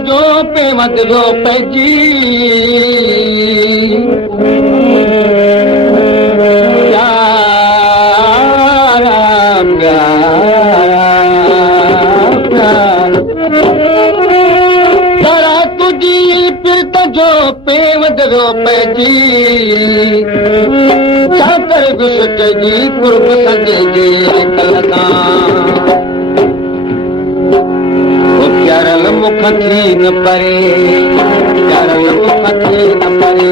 जो पे मत जो पैजी प्यारा प्यारा तारा तुझी पिरत जो पे मत जो पैजी चाकर गुसट जी कुर्ब सजे जी कलना प्यारल मुख थी न परे प्यारल मुख थी न परे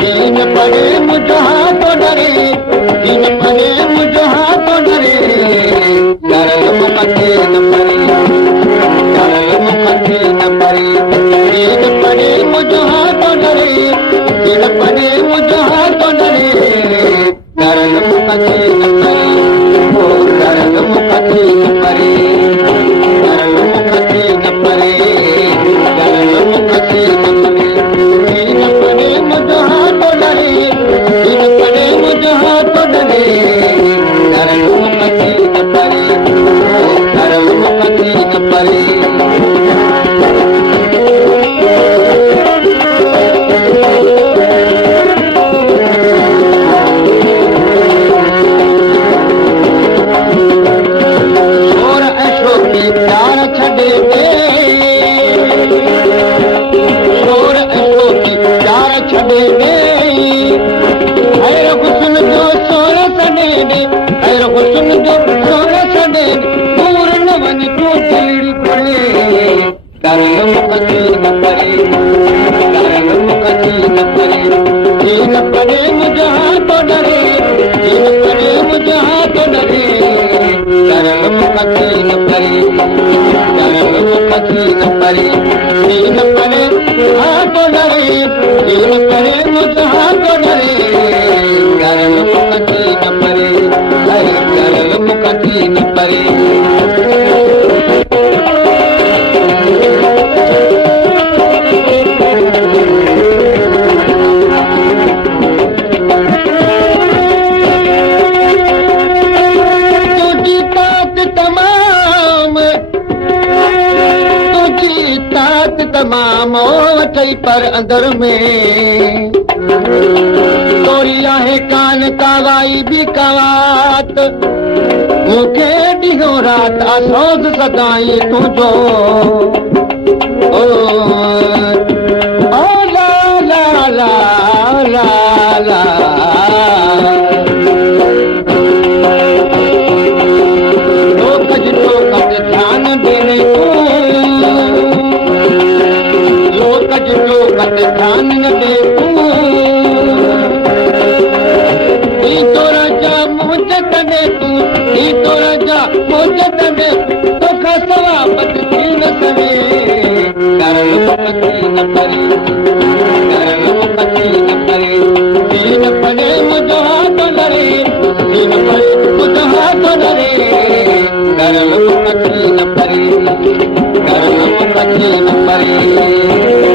तीन परे मुझो हाथ डरे तीन परे मुझो हाथ डरे प्यारल मुख थी न परे प्यारल मुख थी न परे तीन परे मुझो हाथ डरे तीन परे मुझो हाथ डरे प्यारल मुख थी न परे प्यारल मुख थी न परे पर अंदर में तोरी आहे कान कावाई भी कवात मूंखे ॾींहों राति आसोद सदाई तुंहिंजो ओ ला ला ला ला ला लोक जो कट ध्यान देने ध्यान न दे तो राजा मोहजत दे तू तो राजा मोहजत दे तो खसवा बद न सवे करल मुक्ति न परे करल मुक्ति न परे तीन परे मुझो हाथ डरे तीन परे मुझो हाथ डरे करल मुक्ति न परे करल मुक्ति न परे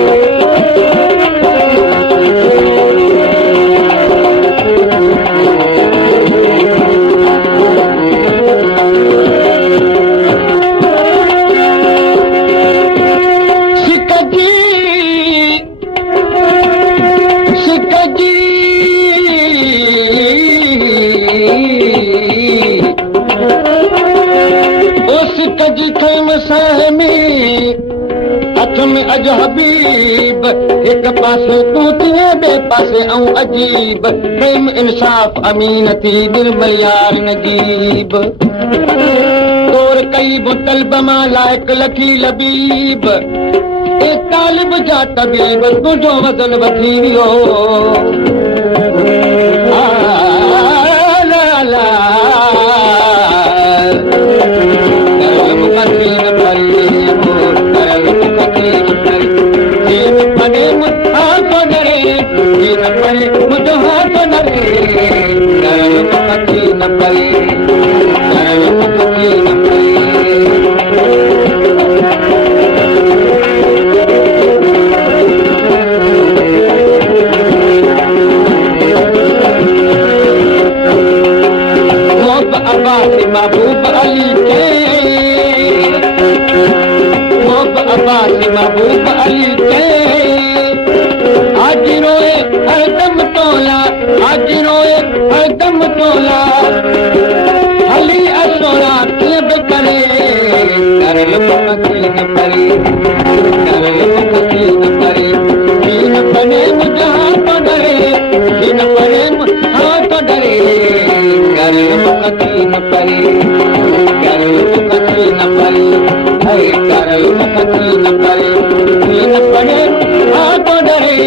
अज हबीब एक पासे तू थिए बे पासे ऐं अजीब प्रेम इंसाफ़ अमीन थी निर्मल यार नजीब तोर कई बुतल बमा लाइक लखी लबीब ए तालिब जा तबीब तुझो वज़न वधी वियो ला ला मुझो हाथ नरे करल मुक्ति न परे करल मुक्ति न परे महबूब अली के आज रोए हरदम तोला आज रोए हरदम तोला हली असोला कीअं बि करे करल मुखी न परे करल मुखी न परे कीन पने मुझा तो डरे कीन पने हाँ तो डरे करल मुखी न परे करल मुखी न परे हरे करल मुखी न परे कीन पने हाँ तो डरे